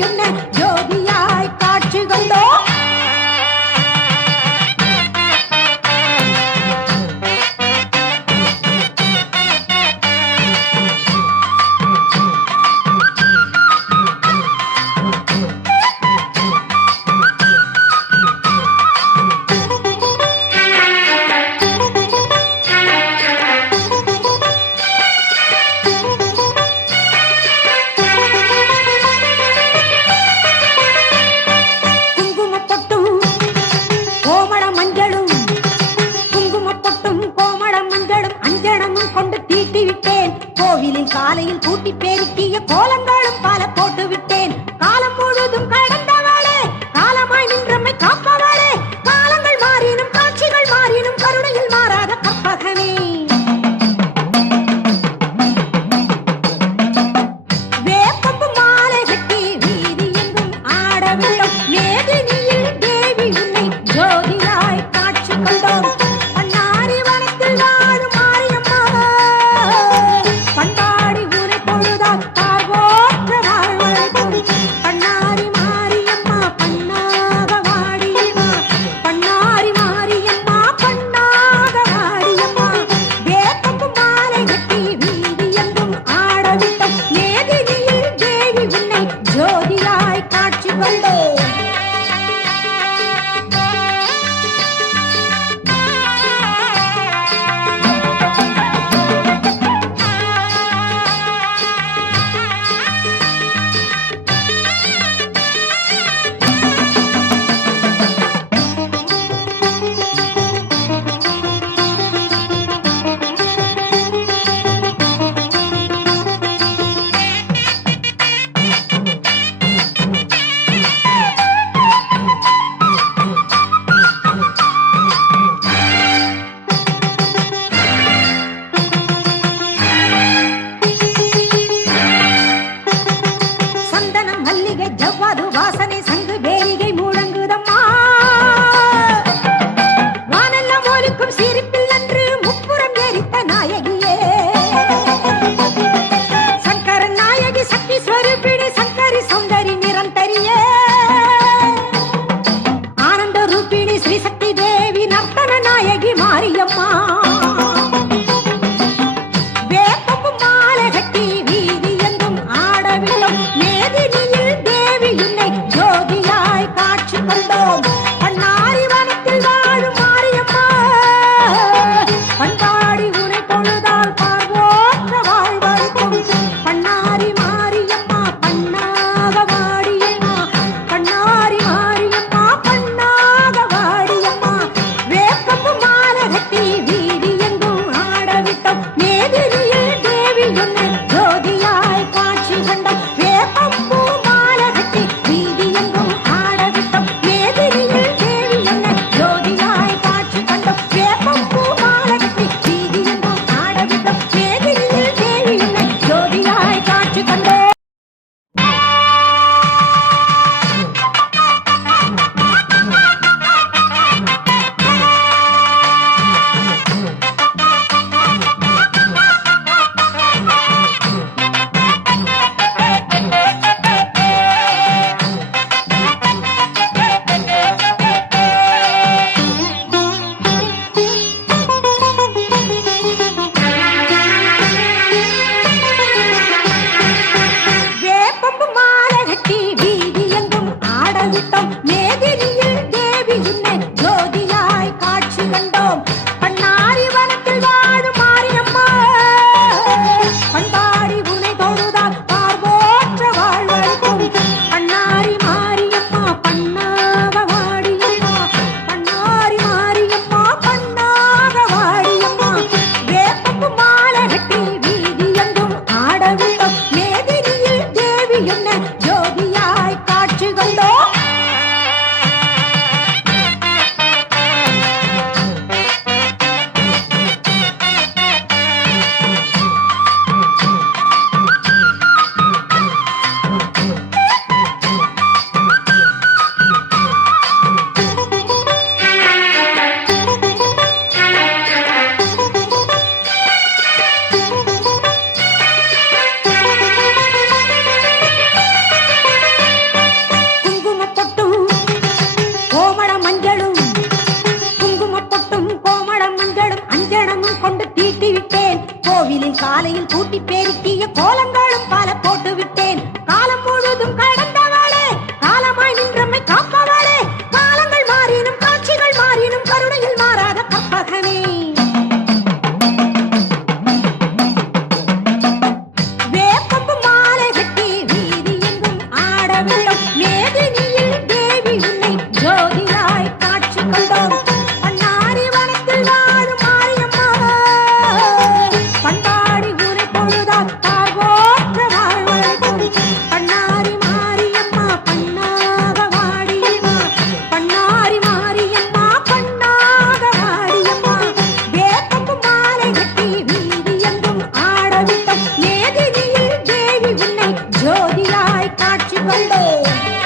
என்ன ஜோதியாய் காட்சி கண்டோ காலையில் கூட்டி பெருக்கிய கோலங்களும் பல போட்டு விட்டேன் காலம் முழுதும் கடந்தவளே காலமாய் நின்றமை காப்பவளே காலங்கள் மாறினும் காட்சிகள் மாறினும் கருணையில் மாறாத கற்பகனே வேப்பம்பு மாலை கட்டி வீதி எங்கும் ஆடவில்லை மேதினியில் தேவி உன்னை ஜோதியாய் காட்சி கண்டோம் வாசனை சங்கு பேரிகை முழங்குதம்மா வானெல்லாம் ஒலிக்கும் சிரிப்பில் அன்று முப்புறம் எரித்த நாயகியே சங்கர நாயகி சக்தி ஸ்வரூபிணி சங்கரி சௌந்தரி நிரந்தரியே ஆனந்த ரூபிணி ஸ்ரீ சக்தி தேவி நர்த்தன நாயகி மாரியம்மா வேப்பம்பு மாலை கட்டி வீதி எங்கும் ஆடவில்லும் மேதினியில் தேவி உன்னை ஜோதியாய் காட்சி கண்டோம் பன்னாரி வனத்தில் வாழும் மாரியம்மா பண்பாடி உனை பொழுதால் பார்வோற்ற வாழ்வழிக்கும் பன்னாரி மாரியம்மா பண்ணாக வாடியம்மா பன்னாரி மாரியம்மா பண்ணாக வாடியம்மா வேப்பம்பு மாலை கட்டி வீதி எங்கும் ஆடவிட்டோம் மேதினியில் தேவி உன்னை ஜோதியாய் காட்சி கண்டோம் வேப்பம்பு மாலை கட்டி வீதி எங்கும் ஆடவிட்டோம் மேதினியில் தேவி உன்னை ஜோதியாய் காட்சி கண்டோம் வேப்பம்பு மாலை கட்டி வீதி எங்கும் ஆடவிட்டோம் மேதினியில் தேவி உன்னை ஜோதியாய் காட்சி கண்டோம் வேப்பம்பு மாலை கட்டி வீதி எங்கும் ஆடவிட்டோம் மேதினியில் தேவி உன்னை ஜோதியாய் காட்சி கண்டோம் பன்னாரி வனத்தில் வாழும் மாரியம்மா பண்பாடி உனை தொழுதால் பார்வோற்ற வாழ்வழிக்கும் பன்னாரி மாரியம்மா பண்ணாக வாடியம்மா பன்னாரி மாரியம்மா பண்ணாக வாடியம்மா வேப்பம்பு மாலை கட்டி வீதி எங்கும் ஆடவிட்டோம் மேதினியில் தேவி உன்னை ஜோதியாய் காட்சி கண்டோம் வந்தேன்